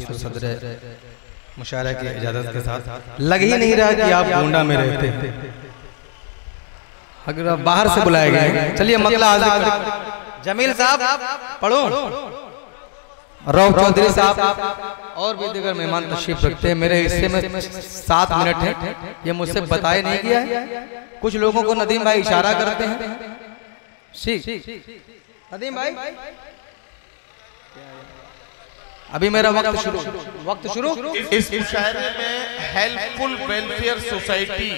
दोस्तों सदर मुशायरा की इजाजत के साथ लग ही नहीं रहा कि आप गोंडा में रहते हैं, अगर आप बाहर से बुलाए गए। चलिए मतला जमील साहब पढ़ो, रऊफ चौधरी साहब और भी दीगर मेहमान तशरीफ रखते हैं। मेरे हिस्से में 7 मिनट है, ये मुझसे बताए नहीं किया है। कुछ लोगों को नदीम भाई इशारा करते हैं। नदीम भाई अभी मेरा वक्त शुरू। इस मुशायरे में हेल्पफुल वेलफेयर सोसाइटी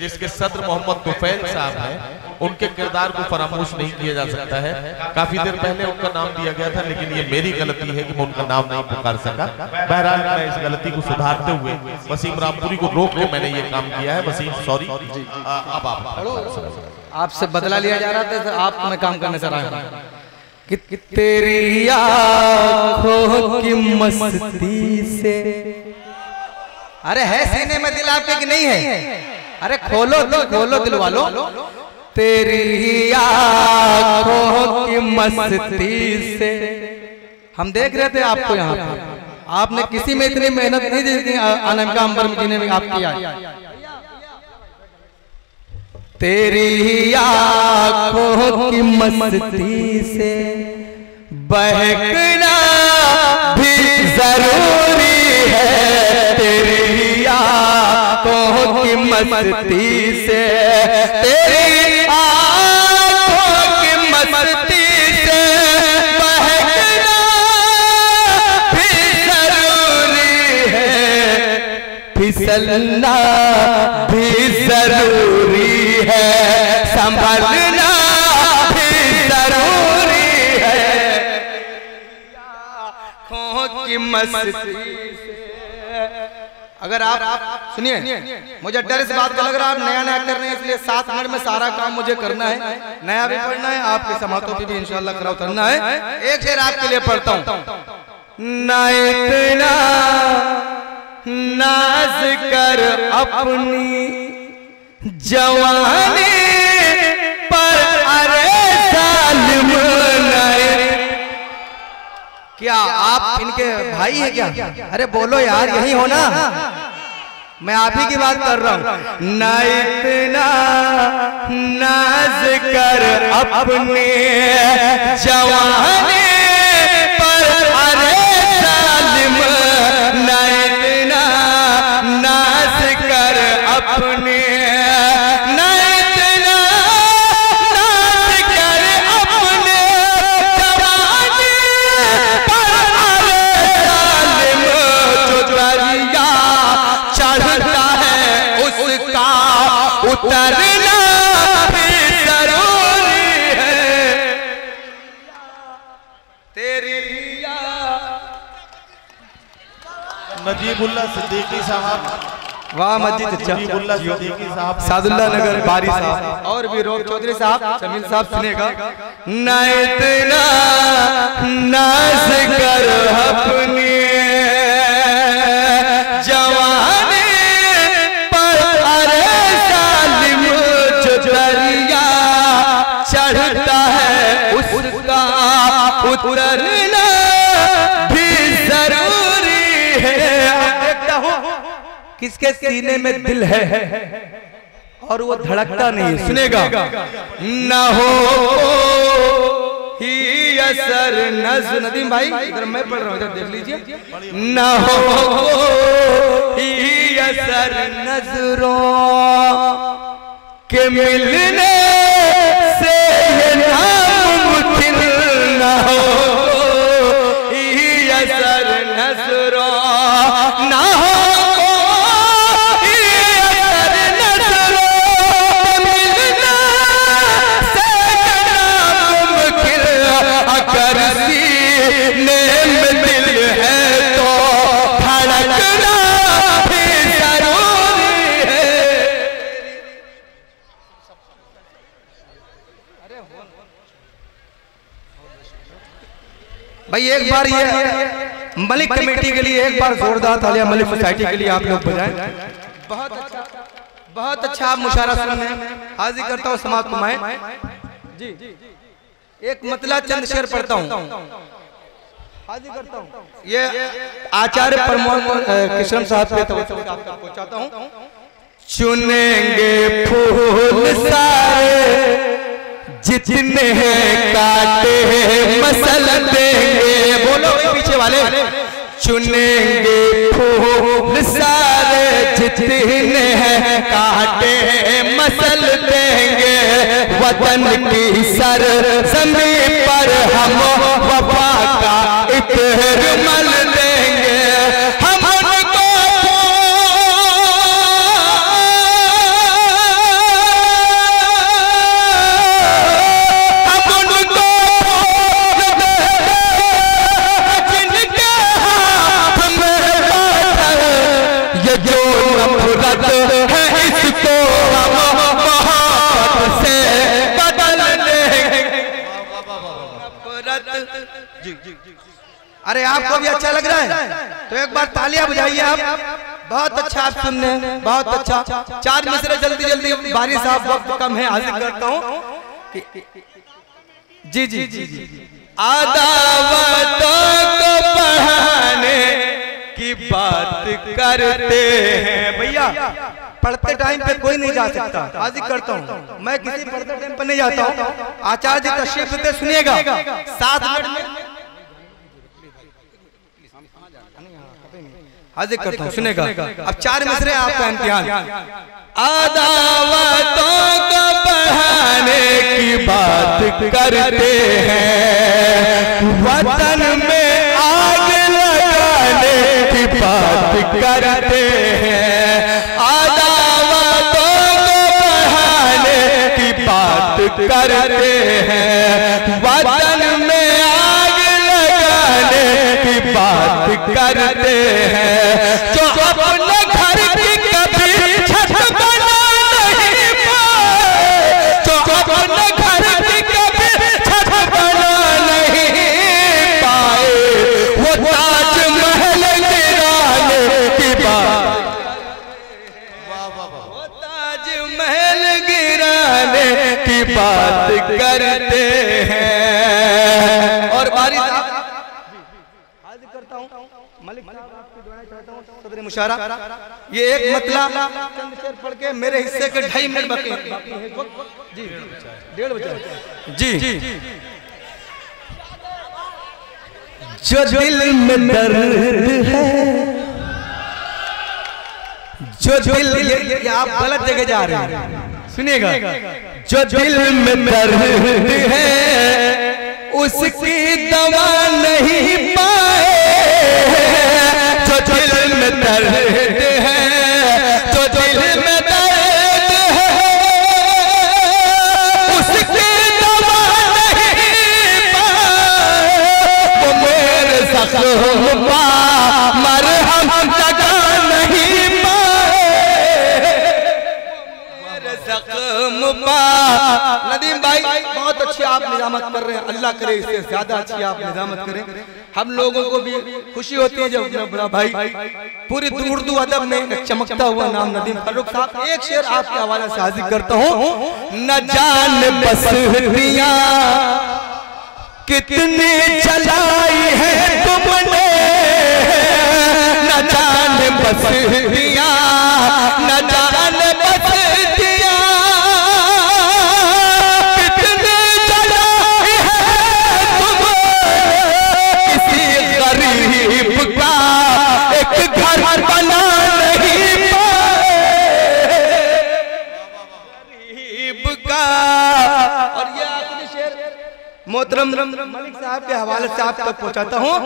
जिसके सदर मोहम्मद तुफैल साहब हैं, उनके किरदार को फरामोश नहीं किया जा सकता है। काफी देर पहले उनका नाम दिया गया था, लेकिन ये मेरी गलती है कि मैं उनका नाम नहीं पुकार सका। बहरहाल मैं इस गलती को सुधारते हुए वसीम रामपुरी को रोक के मैंने ये काम किया है। वसीम सॉरी। अब आप आपसे बदला लिया जा रहा था, आप मैं काम करने से रहा कि तेरी आँखों की मस्ती से। अरे है सीने में दिल आपके कि नहीं है? अरे खोलो दिल वालों। तेरी आँखों की मस्ती से हम देख रहे थे आपको यहाँ पे। आपने किसी में इतनी मेहनत नहीं दी थी अनका अंबर में जिन्हें आप किया। तेरी आँखों की मस्ती से बहकना भी जरूरी है। तेरी आँखों की मस्ती से, तेरी आँखों की मस्ती से बहकना भी जरूरी है। फिसलना भी जरूरी है, संभलना भी जरूरी है। आँखों की मस्ती से। अगर आप सुनिए, मुझे डर इस बात का लग रहा है आप नया कर रहे हैं, इसलिए 7 मिनट में सारा काम मुझे करना है। नया भी पढ़ना है, आपके समातों पे भी इंशाल्लाह खरा उतरना है। एक शेर आपके लिए पढ़ता हूँ। ना इतना नाज कर अपनी जवानी पर, अरे जालिम क्या आप इनके भाई हैं क्या? अरे बोलो यार, यही हो ना? मैं आप ही की बात कर रहा हूँ। ना इतना नाज कर अपने जवानी पर, अरे जालिम ना इतना नाज कर अपने, उतरना भी जरूरी है। तेरी नजीबुल्लाह सिद्दीकी साहब, वाह मस्जिद नजीबुल्लाह सिद्दीकी साहब, सादुल्लाह नगर बारी साहब और भी रऊफ चौधरी साहब, जमील साहब सुनेगा। ना इतना नाज कर अपनी जवानी पर, अरे जालिम जो दरिया चढ़ता है उसका उतरना भी जरूरी है। देखता हूँ किसके सीने में दिल है और वो धड़कता नहीं है। सुनेगा। ना हो ही असर नज़र, नदीम भाई इधर मैं पढ़ रहा हूँ, इधर देख लीजिए। ना हो ही असर नजरों के मिलने से ये नामुमकिन, ना हो ही असर नजरों, ना हो भाई। एक बार ये मलिक कमेटी के लिए एक बार जोरदार तालियां मलिक सोसाइटी के लिए आप लोग बजाएं। बहुत अच्छा आप मुशायरा सुने। हाजिर करता हूँ समाप्त फरमाएं जी। एक मतला चंद शेर पढ़ता हूँ। हाजिर करता हूँ। ये आचार्य प्रमोद किशन साहब के तवज्जो आप तक पहुंचाता हूँ। चुनेंगे फूल सारे जितने हैं काटे मसल देंगे, बोलो पीछे वाले। चुनेंगे फूल सारे जितने हैं काटे मसल देंगे, वतन की सर ज़मीं पर हम वफा का इत्तर मल देंगे। हम उनको जिनके हाथ में ये जो नफरत है इसको हम मोहब्बत से बदल देंगे। अरे आपको भी अच्छा लग रहा है तो एक बार तालियां बजाइए आप। बहुत अच्छा आप सुन रहे हैं, बहुत अच्छा। 4 मिसरे जल्दी जल्दी, बारी साहब वक्त कम है, हाजिर करता हूँ। जी जी जी जी। अदावतों को बढ़ाने की बात करते हैं भैया। पढ़ते टाइम पे कोई नहीं जा सकता, हाजिर करता हूँ। मैं किसी पढ़ते टाइम पे नहीं जाता हूँ। आचार्य जी तशरीफ देते, सुनिएगा 7 मिनट में हाजिर करता हूँ, सुनेगा। अब 4 मिसरे आपका इम्तिहान। अदावतों को बढ़ाने की बात करते हैं, वतन में आग लगाने की बात करते हैं। अदावतों को बढ़ाने की बात करते हैं, वतन में आग लगाने की बात करते हैं। जो अपने घर की कभी छत बना नहीं पाए, जो अपने घर की कभी छत बना नहीं पाए, वो ताजमहल गिराने की बात, वो ताजमहल गिराने की बात करते हैं। और बारी हाजिर करता हूँ मलिक साहब, आपकी दुआएं चाहता हूँ। सदर मुशारा ये एक मतला चंद शेर पढ़ के मेरे हिस्से के 2.5 मिनट बाकी है जी, 1:30 बजे जी। जो दिल में दर्द है, जो दिल, ये आप गलत जगह जा रहे हैं, सुनिएगा। जो दिल में दर्द है उसकी दवा नहीं पाए, जो दिल में दर्द है, जो दिल में दर्द है उसकी दवा नहीं पाए, वो मेरे ज़ख्म पा मरहम लगा नहीं पाए, मेरे ज़ख्म पा। नदीम भाई बहुत अच्छी आप निजामत कर रहे हैं, अल्लाह करे इससे ज्यादा अच्छी आप निजामत करें। हम लोगों को भी खुशी होती है जब अपना बड़ा भाई पूरी उर्दू अदब में एक चमकता हुआ नाम नदीम फारूक साहब। एक शेर आपके हवाले से हाजिर करता हूँ। न जान बस्तियां कितनी जलाई है तुमने, न जान बस्तियां, न जान बस्तियां कितनी जलाई है तुमने, किसी गरीब का एक घर बना नहीं पाए, गरीब का। और ये आखिरी शेर मोहतरम मलिक साहब के हवाले से आप तक पहुंचाता हूं।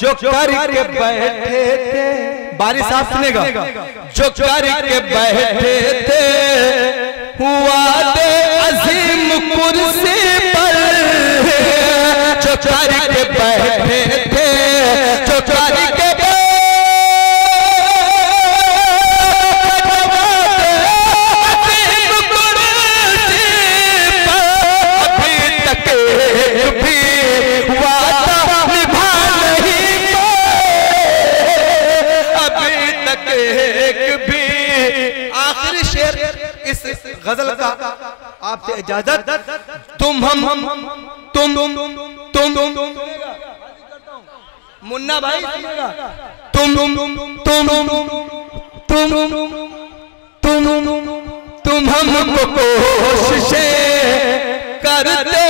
जो करके बैठे थे, बारी साहब सुनेगा, जो करके बैठे थे वादे अजीम कुर्सी पर, जो करके बैठे थे, जो करके गजल का आपसे इजाजत। तुम हम तुम मुन्ना भाई सुनेगा। तुम हमको कोशिशें करते